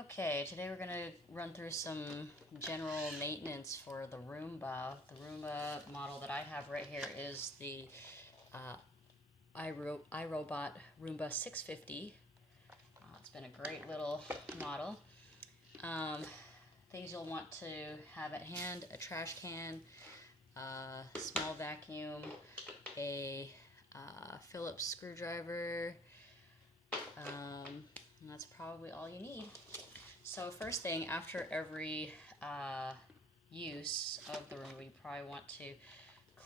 Okay, today we're going to run through some general maintenance for the Roomba. The Roomba model that I have right here is the iRobot Roomba 650. It's been a great little model. Things you'll want to have at hand: a trash can, a small vacuum, a Phillips screwdriver, and that's probably all you need. So first thing, after every use of the Roomba, you probably want to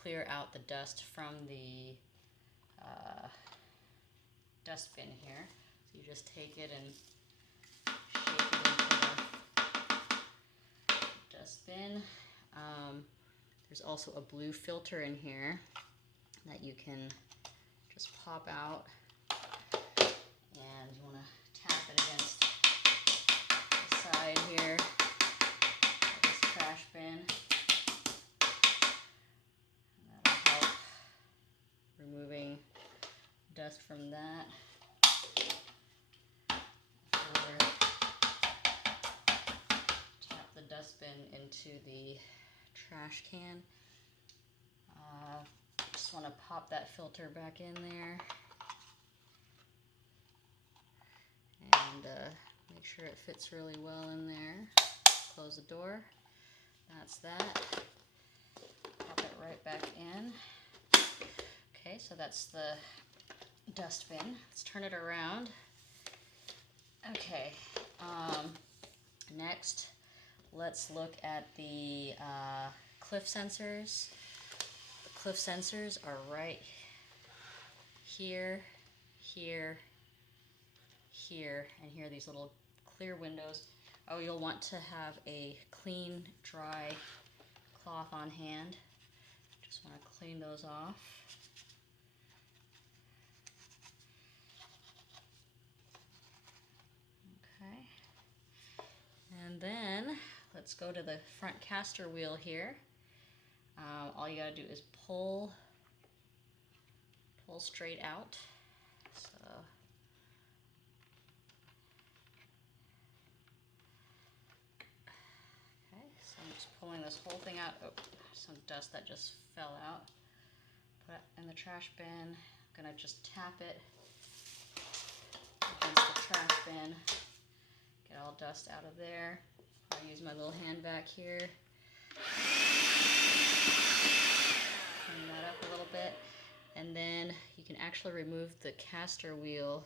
clear out the dust from the dustbin here. So you just take it and shake it into the dustbin. There's also a blue filter in here that you can just pop out, and you want to tap it against the side here of this trash bin. And that'll help removing dust from that. Further tap the dustbin into the trash can. Just want to pop that filter back in there and make sure it fits really well in there. Close the door. That's that. Pop it right back in. Okay, so that's the dustbin. Let's turn it around. Okay, next let's look at the cliff sensors. The cliff sensors are right here, here, here, and here, these little clear windows. Oh, you'll want to have a clean, dry cloth on hand. Just want to clean those off. Okay. And then let's go to the front caster wheel here. All you gotta do is pull straight out. So okay, so I'm just pulling this whole thing out. Oh, some dust that just fell out. Put it in the trash bin. I'm gonna just tap it against the trash bin. Get all dust out of there. I'll use my little hand vac here. Clean that up a little bit. And then you can actually remove the caster wheel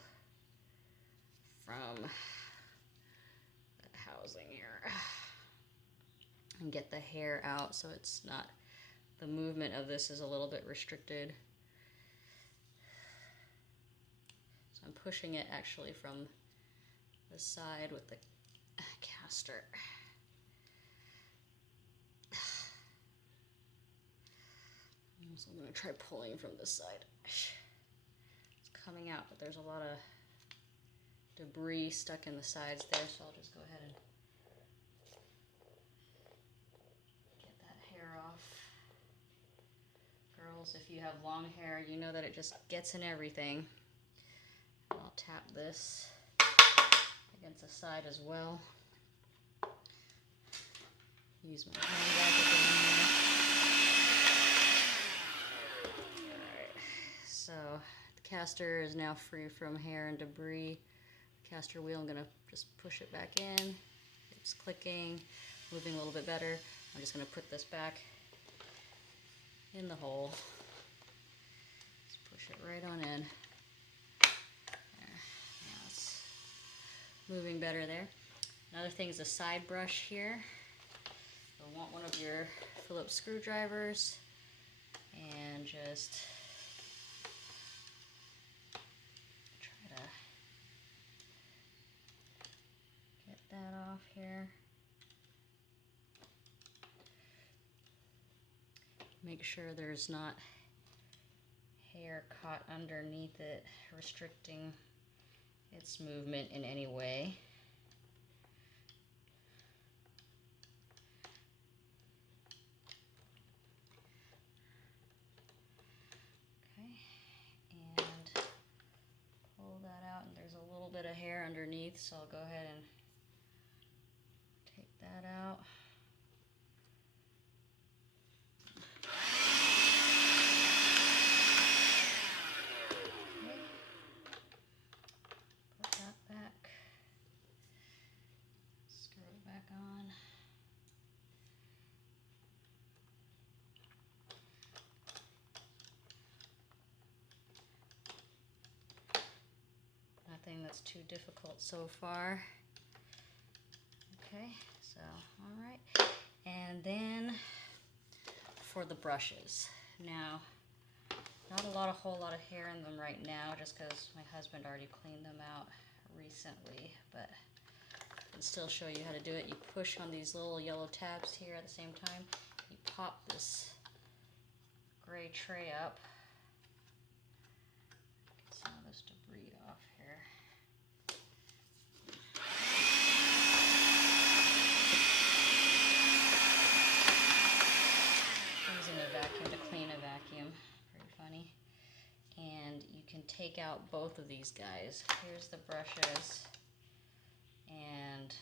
from that housing here and get the hair out so it's not, the movement of this is a little bit restricted. So I'm pushing it actually from the side with the caster. So I'm going to try pulling from this side. It's coming out, but there's a lot of debris stuck in the sides there, so I'll just go ahead and get that hair off. Girls, if you have long hair, you know that it just gets in everything. I'll tap this against the side as well. Use my hand vac again here. Alright, so the caster is now free from hair and debris. The caster wheel, I'm going to just push it back in. It's clicking, moving a little bit better. I'm just going to put this back in the hole. Just push it right on in. Moving better there. Another thing is a side brush here. You'll want one of your Phillips screwdrivers and just try to get that off here. Make sure there's not hair caught underneath it, restricting its movement in any way. Okay, and pull that out, and there's a little bit of hair underneath, so I'll go ahead and that out. Put that back. Screw it back on. Nothing that's too difficult so far. Okay, so all right. And then for the brushes. Now, not a whole lot of hair in them right now, just because my husband already cleaned them out recently, but I can still show you how to do it. You push on these little yellow tabs here at the same time. You pop this gray tray up. Get some of this debris off here. Using a vacuum to clean a vacuum. Pretty funny. And you can take out both of these guys. Here's the brushes. And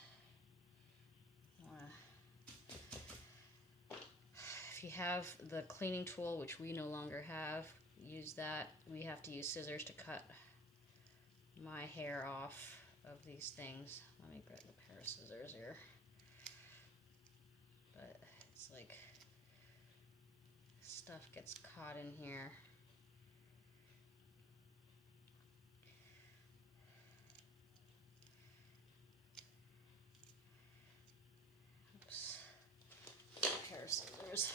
if you have the cleaning tool, which we no longer have, use that. We have to use scissors to cut my hair off of these things. Let me grab a pair of scissors here. But it's like stuff gets caught in here. Oops. Pair of scissors.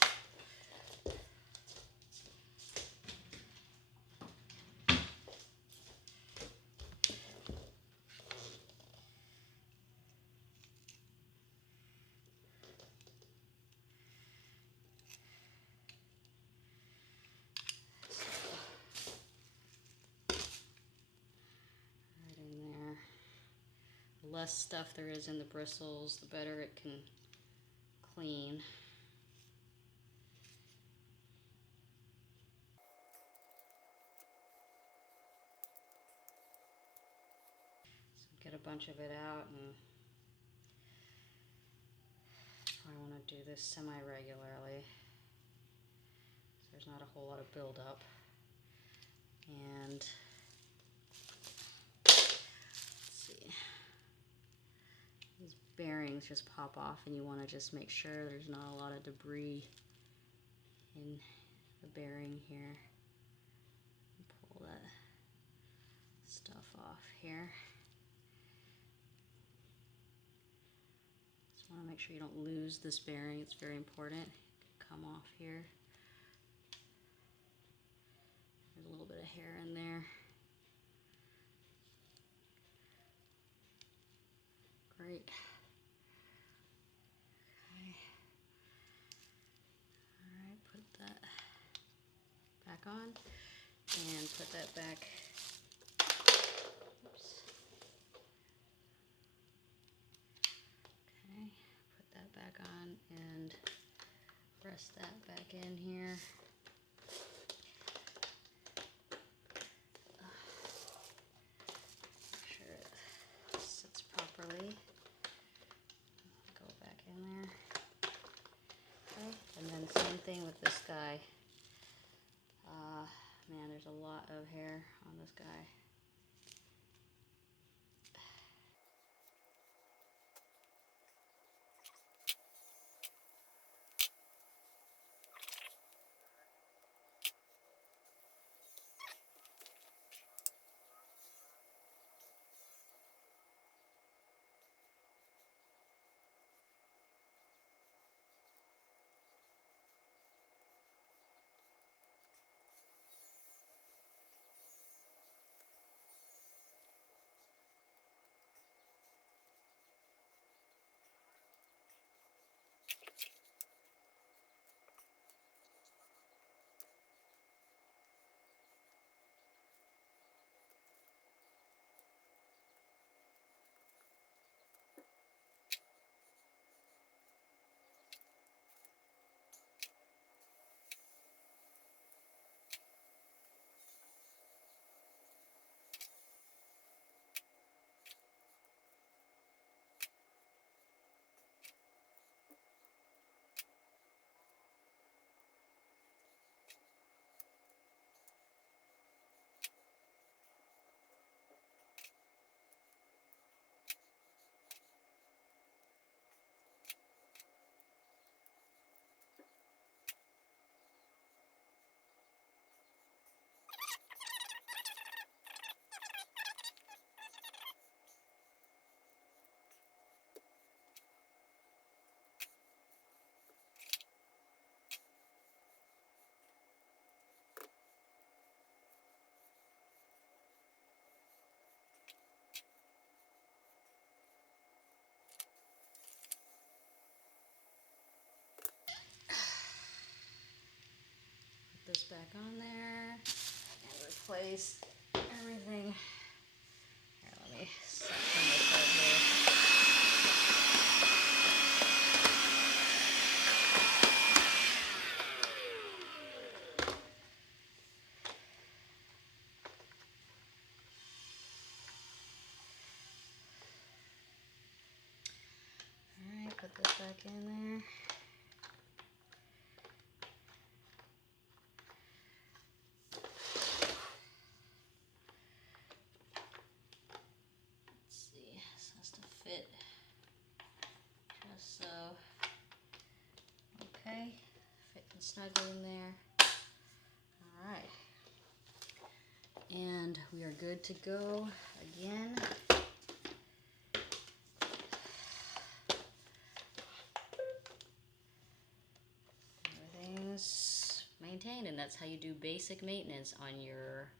The less stuff there is in the bristles, the better it can clean. So get a bunch of it out, and I want to do this semi-regularly so there's not a whole lot of buildup. And let's see, these bearings just pop off, and you want to just make sure there's not a lot of debris in the bearing here. Pull that stuff off here. Just want to make sure you don't lose this bearing. It's very important. It can come off here. There's a little bit of hair in there. Great. Okay. All right, put that back on and put that back. Oops. Okay, put that back on and press that back in here. Make sure it sits properly. Go back in there. Okay, and then same thing with this guy. Man, there's a lot of hair on this guy. back on there and replace everything. Here, let me section this out here. Alright, put this back in there. Fit just so. Okay, fit and snugly in there. All right, and we are good to go again. Everything's maintained, and that's how you do basic maintenance on your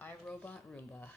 iRobot Roomba.